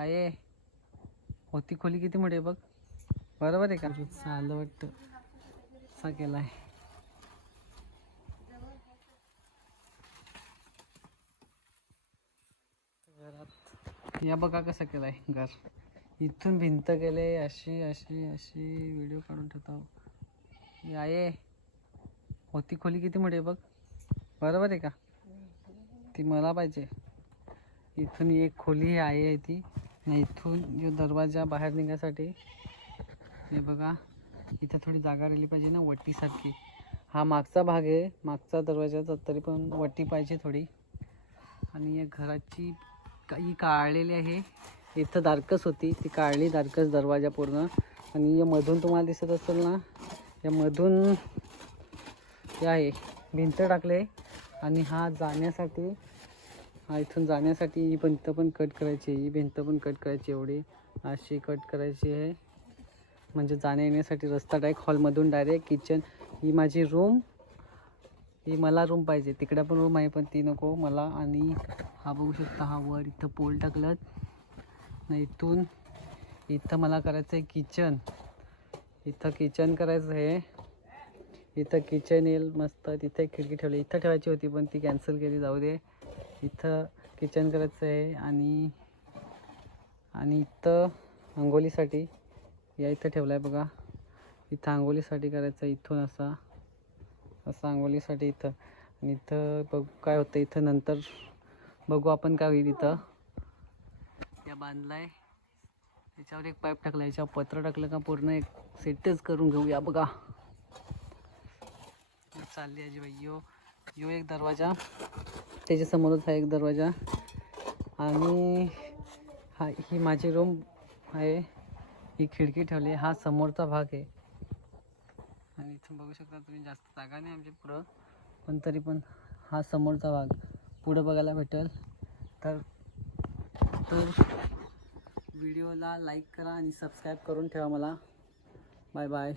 आहे होती खोली किती मोठी आहे बघ. बरोबर आहे का? चाललं वाटतं असा केलाय. घरात या बघा कसं केलाय घर. इथून भिंत केले अशी अशी अशी. व्हिडिओ काढून ठेवतो. आहे होती खोली किती मोठी आहे बघ. बरोबर आहे का? ती मला पाहिजे. इथून एक खोली आहे ती. आणि इथून दरवाजा बाहेर निघायसाठी हे बघा इथं थोडी जागा राहिली पाहिजे ना वट्टीसारखी. हा मागचा भाग आहे मागचा दरवाजाचा, तरी पण वट्टी पाहिजे थोडी. आणि या घराची काही काढलेली आहे. इथं दारकस होती ती काढली दारकस दरवाजा पूर्ण. आणि या मधून तुम्हाला दिसत असेल ना, या मधून हे आहे भिंत टाकले. आणि हा जाण्यासाठी हा इथून जाण्यासाठी ही भिंत पण कट करायची, ही भिंत पण कट करायची, एवढी अशी कट करायची आहे. म्हणजे जाण्या येण्यासाठी रस्ता डायरेक्ट हॉलमधून डायरेक्ट किचन. ही माझी रूम, ही मला रूम पाहिजे. तिकडे पण रूम आहे पण ती नको मला. आणि हा बघू शकता हा वर इथं पोल टाकलं नाही. इथून इथं मला करायचं आहे किचन. इथं किचन करायचं आहे. इथं किचन येईल मस्त. तिथे खिडकी ठेवली, इथं ठेवायची होती पण ती कॅन्सल केली, जाऊ दे. इथं किचन करायचं आहे. आणि इथं अंघोळीसाठी या इथं ठेवलं आहे बघा. इथं अंघोळीसाठी करायचं आहे. इथून असा अंघोळीसाठी इथं. आणि इथं बघू काय होतं इथं, नंतर बघू आपण काय होईल. इथं या बांधलाय, याच्यावर एक पाईप टाकला, याच्यावर पत्र टाकलं का पूर्ण एक सेटच करून घेऊया बघा. चालली आहे बाई. यो एक दरवाजा, त्याच्यासमोरच हा एक दरवाजा. आणि ही माझी रूम आहे. ही खिडकी ठेवली, हा समोरचा भाग आहे. आणि इथून बघू शकता तुम्ही जास्त जागा नाही आमच्या पुढं, पण तरी पण हा समोरचा भाग पुढं बघायला भेटेल. तर व्हिडिओला लाईक करा आणि सबस्क्राईब करून ठेवा मला. Bye bye.